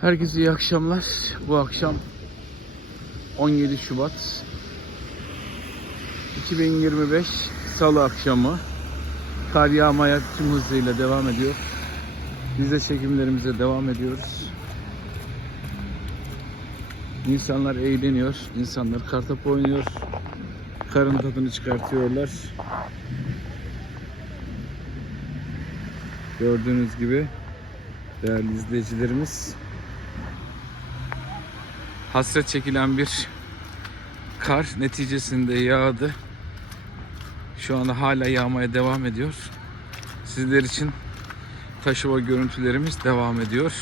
Herkese iyi akşamlar. Bu akşam 17 Şubat 2025 Salı akşamı. Kar yağmaya tüm hızıyla devam ediyor. Biz de çekimlerimize devam ediyoruz. İnsanlar eğleniyor, insanlar kartopu oynuyor. Karın tadını çıkartıyorlar. Gördüğünüz gibi değerli izleyicilerimiz hasret çekilen bir kar neticesinde yağdı. Şu anda hala yağmaya devam ediyor. Sizler için taşıma görüntülerimiz devam ediyor.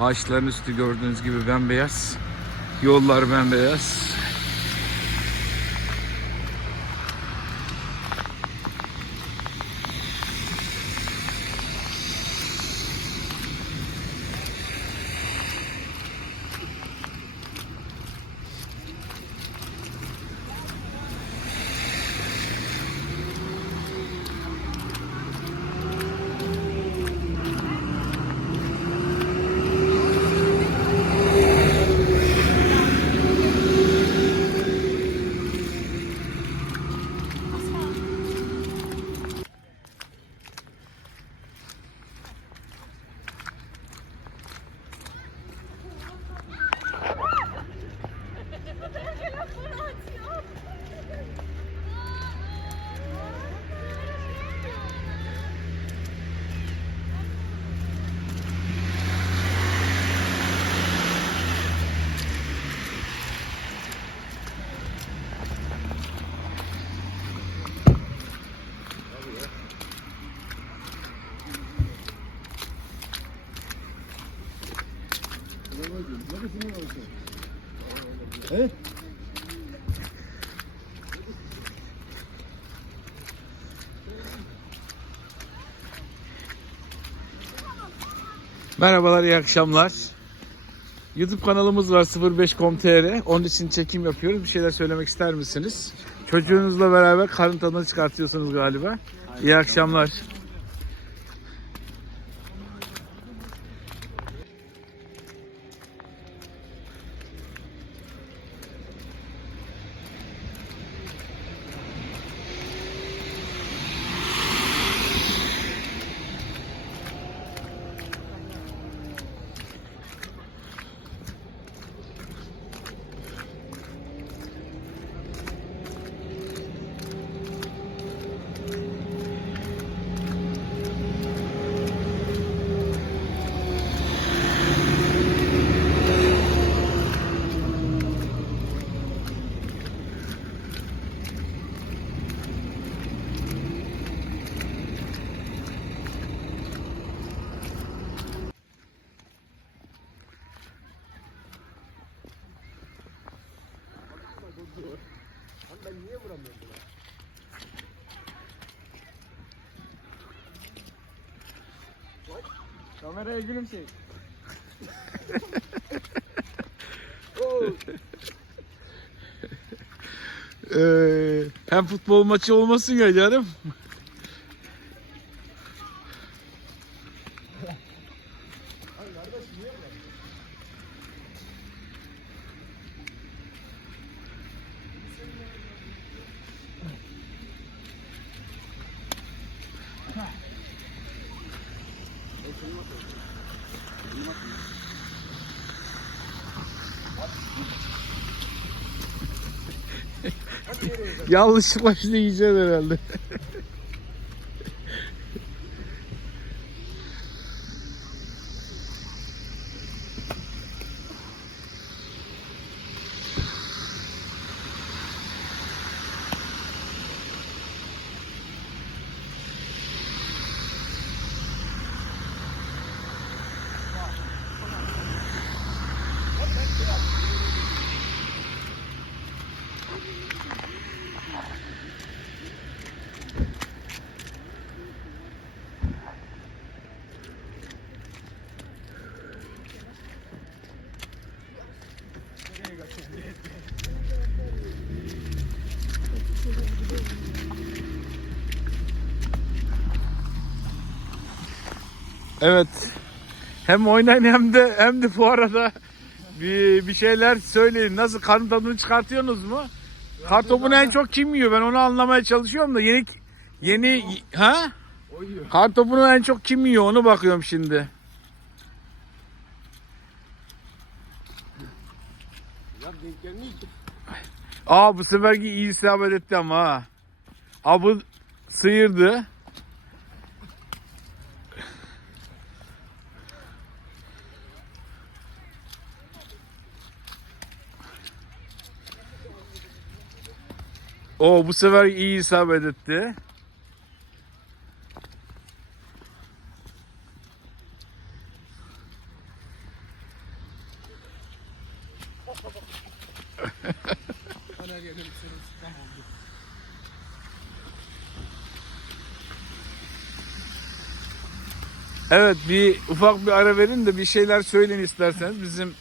Ağaçların üstü gördüğünüz gibi bembeyaz. Yollar bembeyaz. Merhabalar, iyi akşamlar. YouTube kanalımız var 05.com.tr. Onun için çekim yapıyoruz. Bir şeyler söylemek ister misiniz? Çocuğunuzla beraber karın tadını çıkartıyorsunuz galiba. İyi akşamlar. Kameraya gülümseyin. Ee, hem futbol maçı olmasın ya canım. Yanlışlıkla işte yiyeceğiz herhalde. Evet. Hem oynayın hem de hem de bu arada bir, bir şeyler söyleyin. Nasıl karın tadını çıkartıyorsunuz mu? Kartopunu en çok kim yiyor? Ben onu anlamaya çalışıyorum da yeni yeni ha? O yiyor. Kartopunu en çok kim yiyor? Onu bakıyorum şimdi. Ya denk gelmiyor. Aa bu seferki iyi isabet etti ama ha. Aa bu sıyırdı. O bu sefer iyi isabet etti. Evet bir ufak bir ara verin de bir şeyler söyleyin isterseniz bizim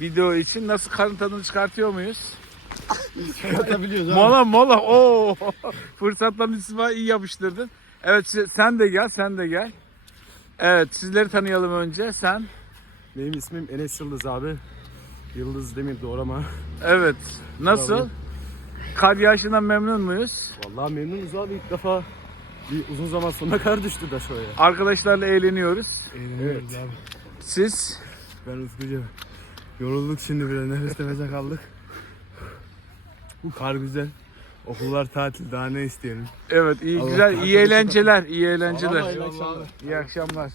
video için. Nasıl karın tadını çıkartıyor muyuz? Atabiliyoruz Mola mola. Oo. Fırsatların istiva iyi yapıştırdın. Evet sen de gel, sen de gel. Evet, sizleri tanıyalım önce. Sen. Benim ismim Enes Yıldız abi. Yıldız Demir doğrama. Evet. Nasıl? Kar yağışından memnun muyuz? Vallahi memnunuz abi ilk defa bir uzun zaman sonra kar düştü da şuraya. Arkadaşlarla eğleniyoruz. Eğleniyoruz abi. Siz? Ben Utkucu. Yorulduk şimdi biraz nefes nefese kaldık. Kar güzel. Okullar tatil daha ne isteyelim. Evet, iyi Allah güzel. iyi eğlenceler, iyi eğlenceler. Hayırlı akşamlar. İyi akşamlar.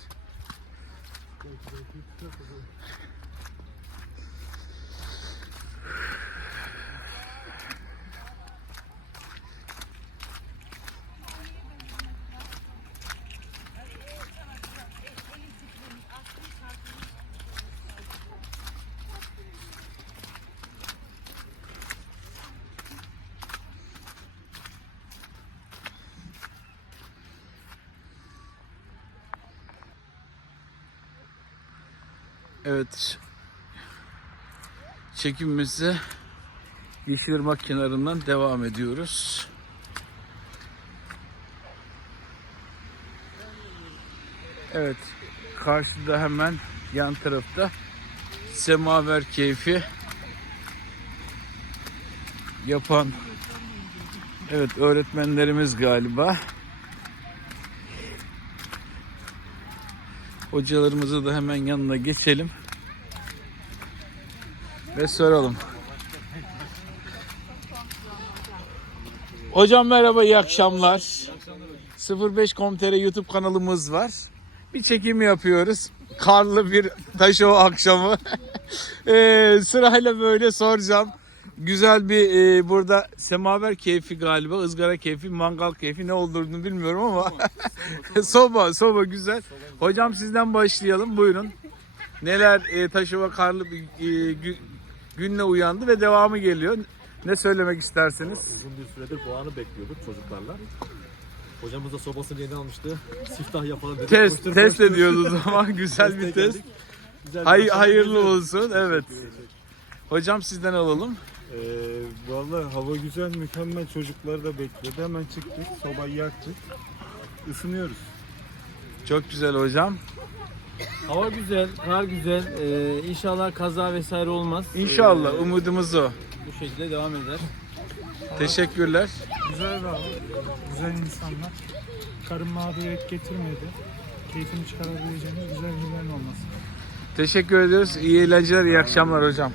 Evet. Çekimimize Yeşilırmak kenarından devam ediyoruz. Evet. Karşıda hemen yan tarafta semaver keyfi yapan evet öğretmenlerimiz galiba. Hocalarımızı da hemen yanına geçelim. Ve soralım. Hocam merhaba, iyi akşamlar. 05.com.tr YouTube kanalımız var. Bir çekim yapıyoruz. Karlı bir taşo akşamı. Eee, sırayla böyle soracağım. Güzel bir e, burada semaver keyfi galiba, ızgara keyfi, mangal keyfi ne olduğunu bilmiyorum ama soba, soba güzel. Hocam sizden başlayalım. Buyurun. Neler e, Taşova karlı bir e, günle uyandı ve devamı geliyor. Ne söylemek istersiniz? Uzun bir süredir bu anı bekliyorduk çocuklarla. Hocamız da sobasını yeni almıştı. Siftah yapalım dedik. Test Koştur, test koştur. ediyoruz o zaman. Güzel bir test. Güzel bir Hay, hayırlı geçirdik. olsun. Evet. Hocam sizden alalım. Ee, Valla hava güzel, mükemmel. Çocuklar da bekledi. Hemen çıktık, sobayı yaktık. Isınıyoruz. Çok güzel hocam. Hava güzel, kar güzel. Ee, inşallah kaza vesaire olmaz. İnşallah Ee, umudumuz o. bu şekilde devam eder. Teşekkürler. Güzel bir hava, güzel insanlar. Karın mağduriyet getirmedi. Keyfini çıkarabileceğimiz güzel günlerin olması. Teşekkür ediyoruz. İyi eğlenceler, iyi akşamlar hocam.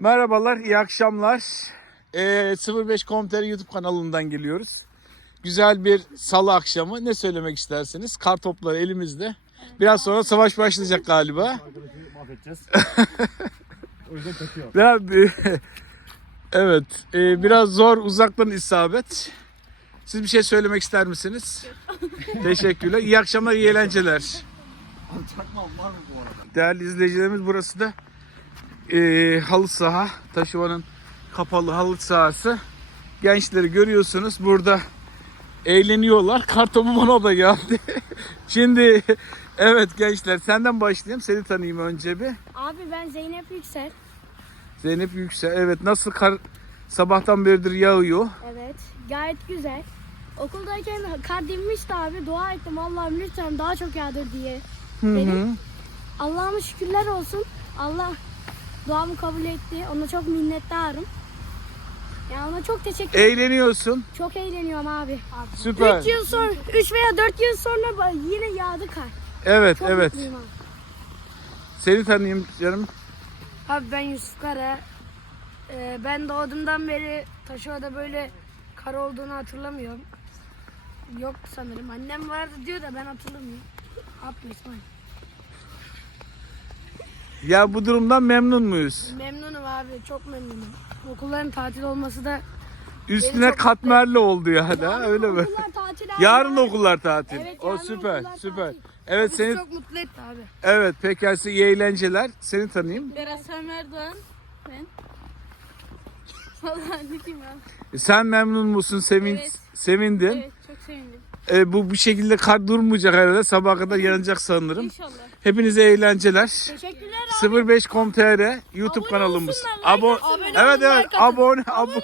Merhabalar, iyi akşamlar. Ee, 05.com.tr YouTube kanalından geliyoruz. Güzel bir salı akşamı. Ne söylemek istersiniz? Kar topları elimizde. Biraz sonra savaş başlayacak galiba. Mahvedeceğiz. o yüzden takıyor. Biraz, evet, e, biraz zor uzaktan isabet. Siz bir şey söylemek ister misiniz? Teşekkürler. İyi akşamlar, iyi eğlenceler. Değerli izleyicilerimiz burası da eee, halı saha. Taşova'nın kapalı halı sahası. Gençleri görüyorsunuz burada eğleniyorlar. Kartopu bana da geldi. Şimdi evet gençler senden başlayayım. Seni tanıyayım önce bir. Abi ben Zeynep Yüksel. Zeynep Yüksel. Evet nasıl kar sabahtan beridir yağıyor. Evet. Gayet güzel. Okuldayken kar dinmişti abi. Dua ettim Allah'ım lütfen daha çok yağdır diye. Hı hı. Allah'ıma şükürler olsun. Allah duamı kabul etti. Ona çok minnettarım. Ya ona çok teşekkür ederim. Eğleniyorsun. Çok eğleniyorum abi. Süper. 3 yıl sonra, 3 veya 4 yıl sonra yine yağdı kar. Evet Çok evet. abi. Seni tanıyayım canım. Abi ben Yusuf Kara. Ee, ben doğduğumdan beri Taşova'da böyle kar olduğunu hatırlamıyorum. Yoktu sanırım. Annem vardı diyor da ben hatırlamıyorum. Yapma İsmail. Ya bu durumdan memnun muyuz? Memnunum abi. Çok memnunum. Okulların tatil olması da Üstüne çok katmerli oldu ya da öyle mi? Okullar tatil abi. Yarın da okullar tatil. Evet, o yarın süper, okullar süper. tatil. Evet bizi seni çok mutlu etti abi. evet pekala iyi eğlenceler. Seni tanıyayım. Berat Erdoğan. Ben. Vallahi ne diyeyim ya. Sen memnun musun? Sevin Evet. sevindin. Evet çok sevindim. E, bu bu şekilde kar durmayacak herhalde. Sabaha kadar yanacak sanırım. İnşallah. Hepinize eğlenceler. Teşekkürler 05.com.tr YouTube kanalımız. Abone Evet evet abone abone.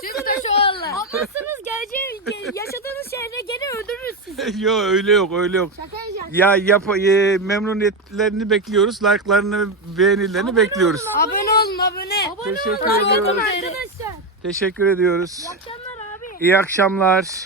Tüm Taşovalılar. Ablasınız geleceği ge- yaşadığınız şehre geri öldürürüz sizi. yok öyle yok öyle yok. Şaka yapacağım. Ya yap e, memnuniyetlerini bekliyoruz. Like'larını, beğenilerini bekliyoruz. Abone olun abone. Abone Teşekkür olun ediyoruz. arkadaşlar. Teşekkür ediyoruz. İyi akşamlar abi. İyi akşamlar.